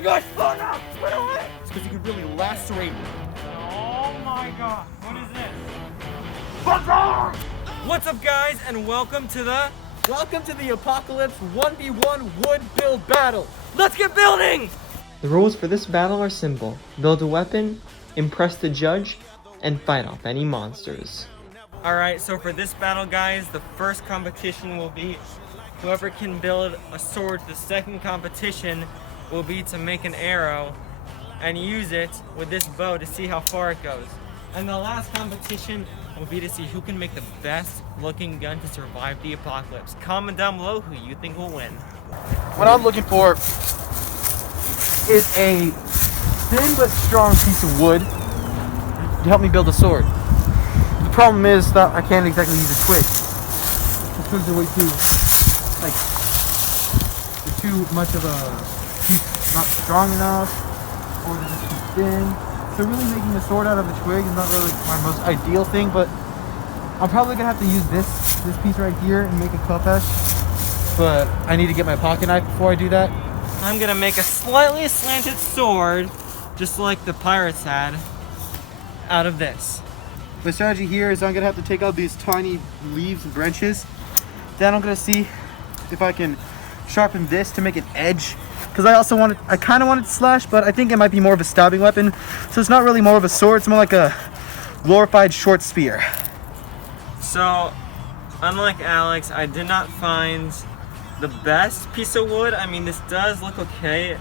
my gosh! Oh no! Run away! It's because you can really lacerate. Oh my god! What is this? What's up, guys, and welcome to the Apocalypse 1v1 wood build battle. Let's Get Building! The rules for this battle are simple. Build a weapon, impress the judge, and fight off any monsters. Alright, so for this battle, guys, the first competition will be whoever can build a sword. The second competition will be to make an arrow and use it with this bow to see how far it goes. And the last competition will be to see who can make the best looking gun to survive the apocalypse. Comment down below who you think will win. What I'm looking for is a thin but strong piece of wood to help me build a sword. The problem is that I can't exactly use a twig. The twigs are way too, they're too much of a piece, not strong enough, or they're just too thin. So really making a sword out of a twig is not really my most ideal thing, but I'm probably gonna have to use this piece right here and make a khopesh. But I need to get my pocket knife before I do that. I'm gonna make a slightly slanted sword, just like the pirates had, out of this. My strategy here is I'm gonna have to take out these tiny leaves and branches. Then I'm gonna see if I can sharpen this to make an edge. Because I kind of wanted to slash, but I think it might be more of a stabbing weapon. So it's not really more of a sword, it's more like a glorified short spear. So, unlike Alex, I did not find the best piece of wood. I mean, this does look okay.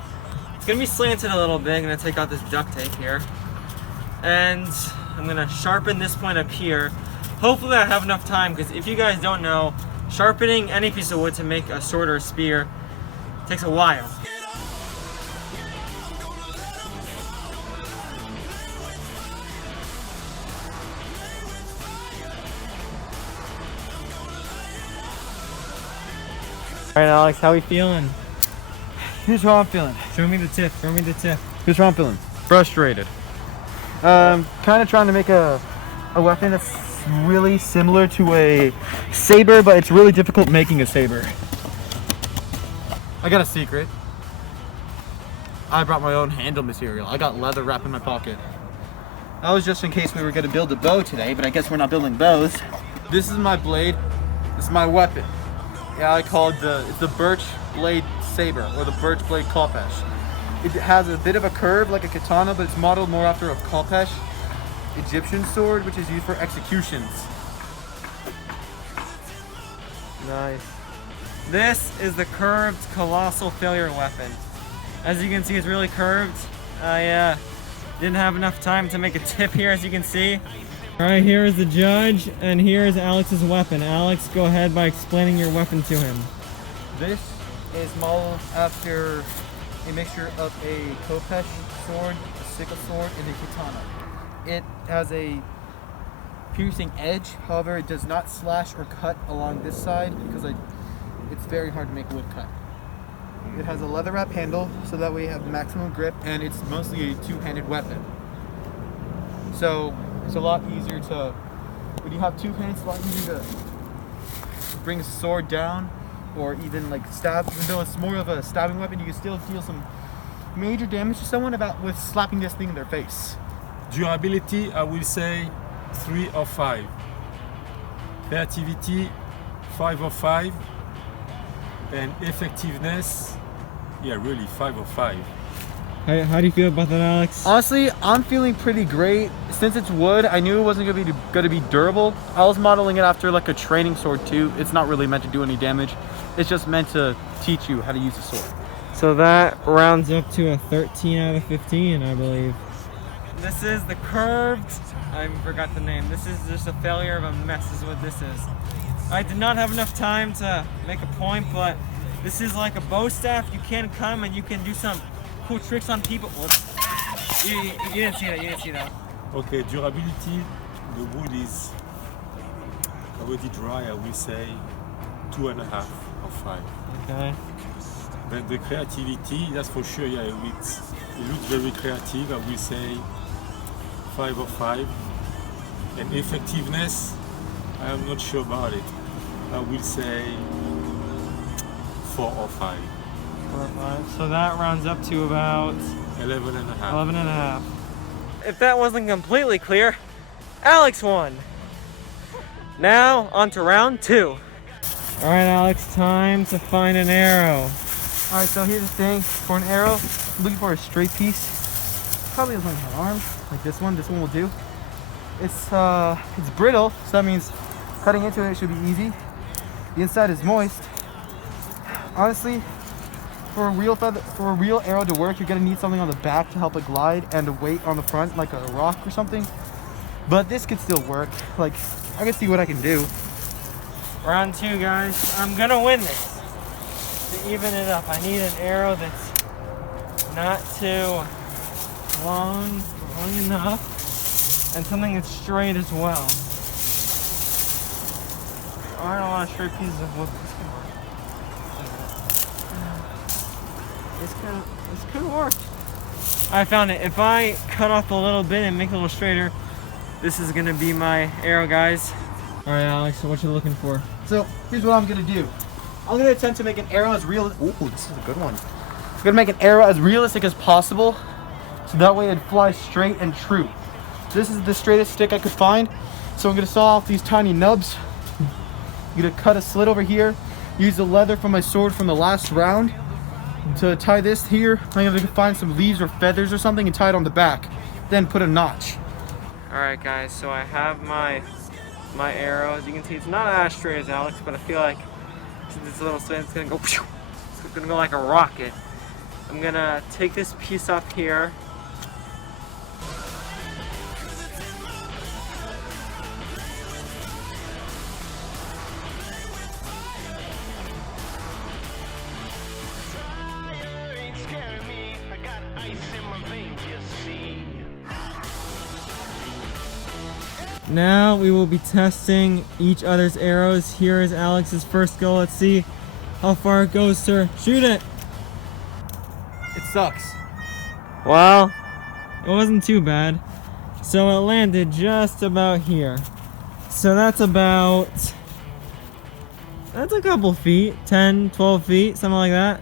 It's gonna be slanted a little bit. I'm gonna take out this duct tape here. And I'm gonna sharpen this point up here. Hopefully I have enough time, because if you guys don't know, sharpening any piece of wood to make a sword or a spear takes a while. Alright, Alex, how we feeling? Here's how I'm feeling. Show me the tip, show me the tip. Here's how I'm feeling. Frustrated. Kind of trying to make a weapon that's really similar to a saber, but it's really difficult making a saber. I got a secret. I brought my own handle material. I got leather wrapped in my pocket. That was just in case we were going to build a bow today, but I guess we're not building bows. This is my blade. This is my weapon. Yeah, I call it it's the birch blade saber, or the birch blade khopesh. It has a bit of a curve like a katana, but it's modeled more after a khopesh Egyptian sword, which is used for executions. Nice. This is the curved colossal failure weapon. As you can see, it's really curved. I didn't have enough time to make a tip here, as you can see. Alright, here is the judge, and here is Alex's weapon. Alex, go ahead by explaining your weapon to him. This is modeled after a mixture of a khopesh sword, a sickle sword, and a katana. It has a piercing edge, however it does not slash or cut along this side because it's very hard to make a wood cut. It has a leather wrap handle so that way you have maximum grip, and it's mostly a two-handed weapon. So it's a lot easier to, when you have two hands, it's a lot easier to bring a sword down or even like stab. Even though it's more of a stabbing weapon, you can still deal some major damage to someone with slapping this thing in their face. Durability, I will say 3 or 5. Creativity, 5 or 5. And effectiveness, yeah, really 5 or 5. How do you feel about that, Alex? Honestly, I'm feeling pretty great. Since it's wood, I knew it wasn't going to be durable. I was modeling it after like a training sword too. It's not really meant to do any damage. It's just meant to teach you how to use a sword. So that rounds up to a 13 out of 15, I believe. This is the curved, I forgot the name. This is just a failure of a mess is what this is. I did not have enough time to make a point, but this is like a bow staff. You can come and you can do some cool tricks on people. You didn't see that, you didn't see that. Okay, durability, the wood is already dry, I will say 2.5 or 5. Okay. But the creativity, that's for sure, yeah, it looks very creative, I will say 5 or 5. And effectiveness, I am not sure about it. I will say 4 or 5. 4, 5. So that rounds up to about 11 and a half. 11 and a half. If that wasn't completely clear, Alex won. Now on to round 2. All right, Alex, time to find an arrow. All right, so here's the thing. For an arrow, I'm looking for a straight piece. Probably as long as my arm, like this one. This one will do. It's brittle, so that means cutting into it should be easy. The inside is moist. Honestly, for a real arrow to work, you're gonna need something on the back to help it glide and a weight on the front, like a rock or something. But this could still work. Like, I can see what I can do. Round 2, guys. I'm gonna win this. To even it up, I need an arrow that's not too long enough, and something that's straight as well. There aren't a lot of straight pieces of wood. This could work. I found it. If I cut off a little bit and make it a little straighter, this is gonna be my arrow, guys. All right, Alex. So what you looking for? So here's what I'm gonna do. I'm gonna attempt to make an arrow as real. Ooh, this is a good one. I'm gonna make an arrow as realistic as possible, so that way it flies straight and true. This is the straightest stick I could find, so I'm gonna saw off these tiny nubs. I'm gonna cut a slit over here. Use the leather from my sword from the last round to tie this here. I'm gonna find some leaves or feathers or something and tie it on the back. Then put a notch. All right, guys. So I have my arrow. As you can see, it's not as straight as Alex, but I feel like since it's a little slit, it's gonna go. It's gonna go like a rocket. I'm gonna take this piece off here. Now we will be testing each other's arrows. Here is Alex's first go. Let's see how far it goes, sir. Shoot it. It sucks. Well, it wasn't too bad. So it landed just about here. So that's a couple feet, 10, 12 feet, something like that.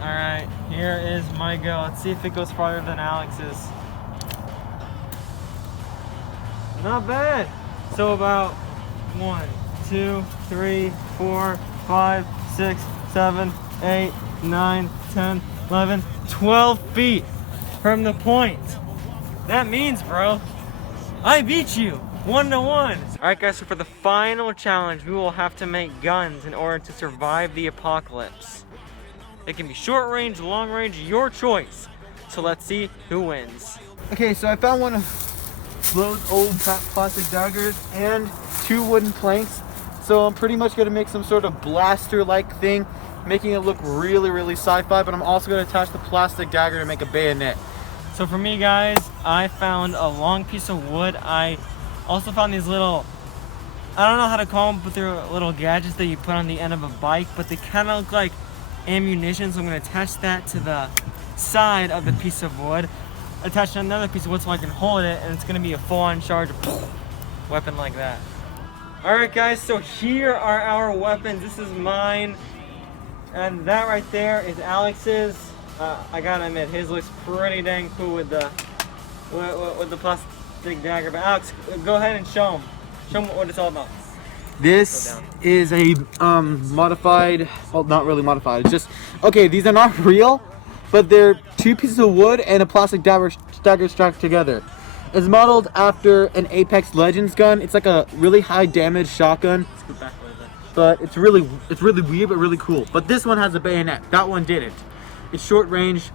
All right, here is my go. Let's see if it goes farther than Alex's. Not bad. So about 1, 2, 3, 4, 5, 6, 7, 8, 9, 10, 11, 12 feet from the point. That means, bro, I beat you 1-1. All right, guys, so for the final challenge, we will have to make guns in order to survive the apocalypse. It can be short range, long range, your choice. So let's see who wins. Okay, so I found one of those old plastic daggers and 2 wooden planks. So I'm pretty much going to make some sort of blaster-like thing, making it look really, really sci-fi, but I'm also going to attach the plastic dagger to make a bayonet. So for me, guys, I found a long piece of wood. I also found these little, I don't know how to call them, but they're little gadgets that you put on the end of a bike, but they kind of look like ammunition. So I'm going to attach that to the side of the piece of wood, attach another piece of wood so I can hold it, and it's going to be a full-on charge weapon like that. Alright, guys, so here are our weapons. This is mine, and that right there is Alex's. I gotta admit, his looks pretty dang cool with the plastic dagger. But Alex, go ahead and show him what it's all about. This is a modified, well, not really modified, it's just, okay, these are not real, but they're 2 pieces of wood and a plastic dagger strapped together. It's modeled after an Apex Legends gun. It's like a really high damage shotgun, but it's really weird but really cool. But this one has a bayonet. That one didn't. It's short range,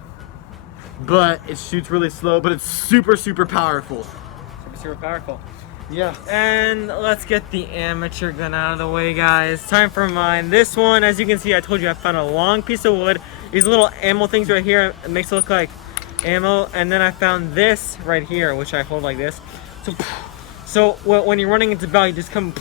but it shoots really slow, but it's super powerful. Super powerful. Yeah. And let's get the amateur gun out of the way, guys. Time for mine. This one, as you can see, I told you I found a long piece of wood. These little ammo things right here, it makes it look like ammo. And then I found this right here, which I hold like this. So when you're running into battle, you just come.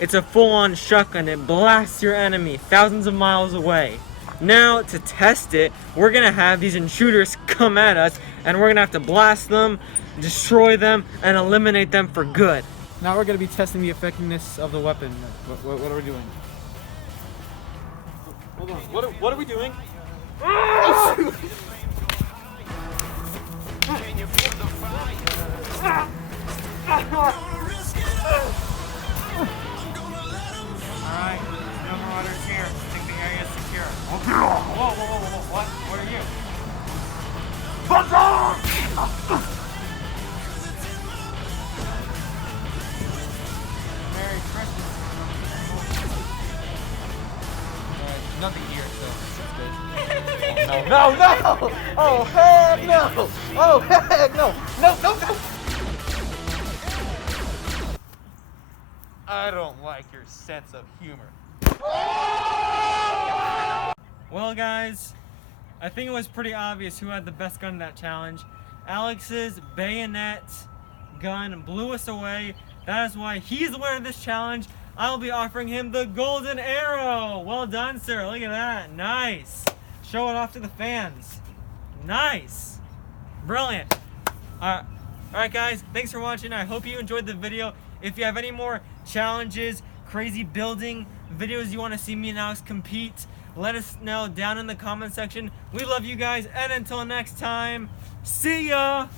It's a full-on shotgun. It blasts your enemy thousands of miles away. Now, to test it, we're gonna have these intruders come at us, and we're gonna have to blast them, destroy them, and eliminate them for good. Now we're going to be testing the effectiveness of the weapon. What are we doing? Hold on. What are we doing? Alright, no more orders here. I think the area is secure. Whoa. What are you? Merry Christmas. Nothing here, so it's good. No! Oh, heck no! Oh, heck no! No! I don't like your sense of humor. Well, guys, I think it was pretty obvious who had the best gun in that challenge. Alex's bayonet gun blew us away. That is why he's the winner of this challenge. I'll be offering him the golden arrow. Well done, sir. Look at that. Nice. Show it off to the fans. Nice. Brilliant. Alright, guys. Thanks for watching. I hope you enjoyed the video. If you have any more challenges, crazy building videos you want to see me and Alex compete, let us know down in the comment section. We love you guys, and until next time, see ya!